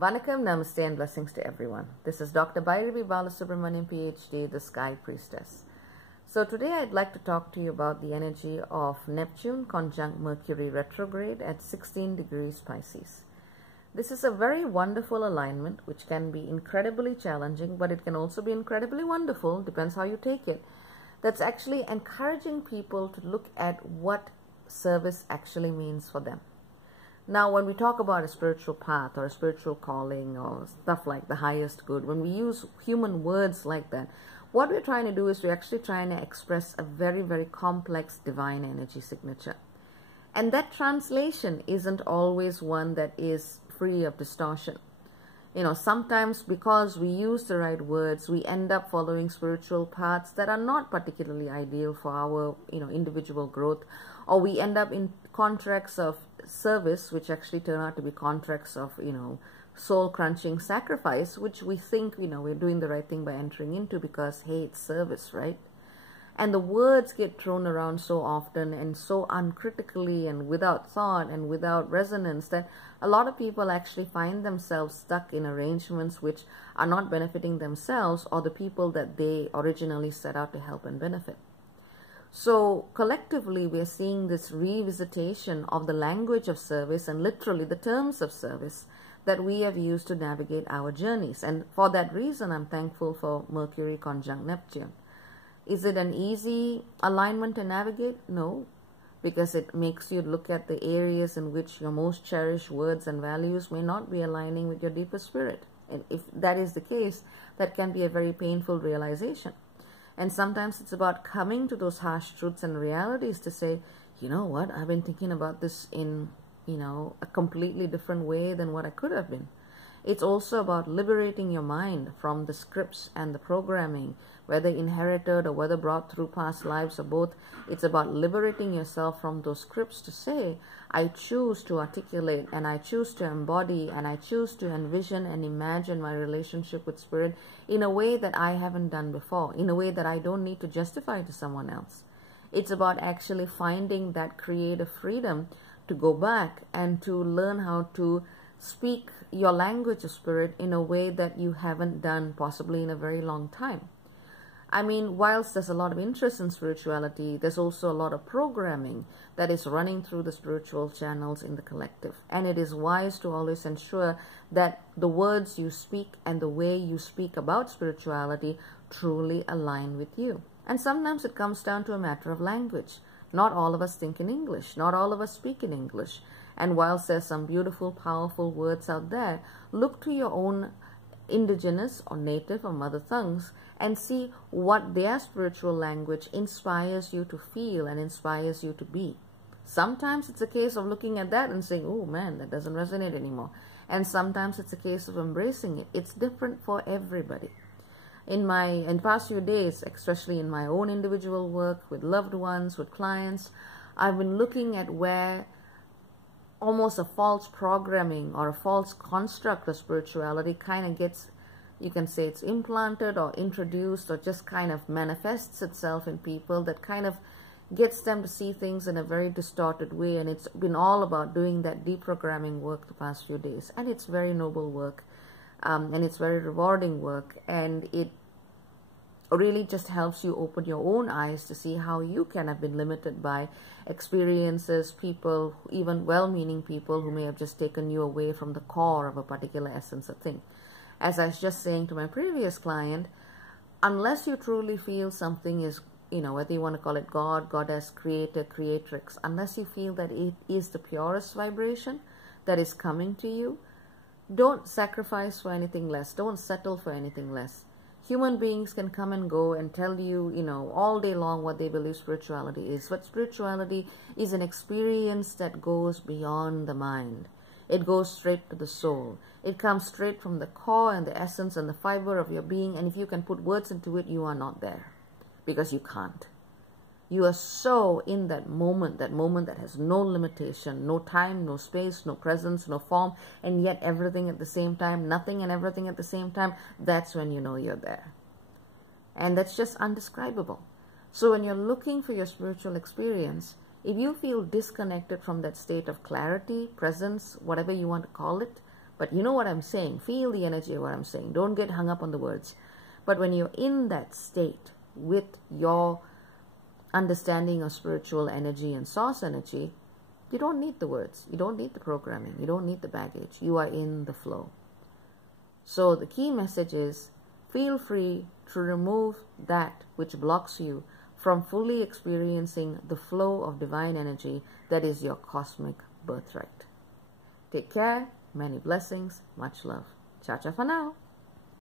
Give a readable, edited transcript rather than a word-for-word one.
Vanakkam, Namaste and blessings to everyone. This is Dr. Bairavee Balasubramaniam PhD, the Sky Priestess. So today I'd like to talk to you about the energy of Neptune conjunct Mercury Retrograde at 16 degrees Pisces. This is a very wonderful alignment which can be incredibly challenging, but it can also be incredibly wonderful, depends how you take it. That's actually encouraging people to look at what service actually means for them. Now, when we talk about a spiritual path or a spiritual calling or stuff like the highest good, when we use human words like that, what we're trying to do is we're actually trying to express a very, very complex divine energy signature. And that translation isn't always one that is free of distortion. You know, sometimes because we use the right words, we end up following spiritual paths that are not particularly ideal for our, individual growth, or we end up in contracts of service, which actually turn out to be contracts of, soul-crunching sacrifice, which we think, we're doing the right thing by entering into because, hey, it's service, right? And the words get thrown around so often and so uncritically and without thought and without resonance that a lot of people actually find themselves stuck in arrangements which are not benefiting themselves or the people that they originally set out to help and benefit. So collectively, we are seeing this revisitation of the language of service and literally the terms of service that we have used to navigate our journeys. And for that reason, I'm thankful for Mercury conjunct Neptune. Is it an easy alignment to navigate? No, because it makes you look at the areas in which your most cherished words and values may not be aligning with your deeper spirit. And if that is the case, that can be a very painful realization. And sometimes it's about coming to those harsh truths and realities to say, you know what, I've been thinking about this in, a completely different way than what I could have been. It's also about liberating your mind from the scripts and the programming, whether inherited or whether brought through past lives or both. It's about liberating yourself from those scripts to say, I choose to articulate and I choose to embody and I choose to envision and imagine my relationship with spirit in a way that I haven't done before, in a way that I don't need to justify to someone else. It's about actually finding that creative freedom to go back and to learn how to speak your language of spirit in a way that you haven't done possibly in a very long time. I mean, whilst there's a lot of interest in spirituality, there's also a lot of programming that is running through the spiritual channels in the collective. And it is wise to always ensure that the words you speak and the way you speak about spirituality truly align with you. And sometimes it comes down to a matter of language. Not all of us think in English. Not all of us speak in English. And whilst there's some beautiful, powerful words out there, look to your own indigenous or native or mother tongues and see what their spiritual language inspires you to feel and inspires you to be. Sometimes it's a case of looking at that and saying, oh man, that doesn't resonate anymore. And sometimes it's a case of embracing it. It's different for everybody. In the past few days, especially in my own individual work with loved ones, with clients, I've been looking at where almost a false programming or a false construct of spirituality kind of gets, you can say it's implanted or introduced or just kind of manifests itself in people that kind of gets them to see things in a very distorted way. And it's been all about doing that deprogramming work the past few days. And it's very noble work and it's very rewarding work. And it really just helps you open your own eyes to see how you can have been limited by experiences, people, even well-meaning people who may have just taken you away from the core of a particular essence of thing. As I was just saying to my previous client, unless you truly feel something is, whether you want to call it God, Goddess, Creator, Creatrix, unless you feel that it is the purest vibration that is coming to you, don't sacrifice for anything less. Don't settle for anything less. Human beings can come and go and tell you, all day long what they believe spirituality is. But spirituality is an experience that goes beyond the mind. It goes straight to the soul. It comes straight from the core and the essence and the fiber of your being. And if you can put words into it, you are not there. Because you can't. You are so in that moment that has no limitation, no time, no space, no presence, no form, and yet everything at the same time, nothing and everything at the same time. That's when you know you're there. And that's just undescribable. So when you're looking for your spiritual experience, if you feel disconnected from that state of clarity, presence, whatever you want to call it, But you know what I'm saying. Feel the energy of what I'm saying. Don't get hung up on the words. But when you're in that state with your understanding of spiritual energy and source energy, you don't need the words. You don't need the programming. You don't need the baggage. You are in the flow. So the key message is, feel free to remove that which blocks you from fully experiencing the flow of divine energy that is your cosmic birthright. Take care. Many blessings. Much love. Ciao, ciao for now.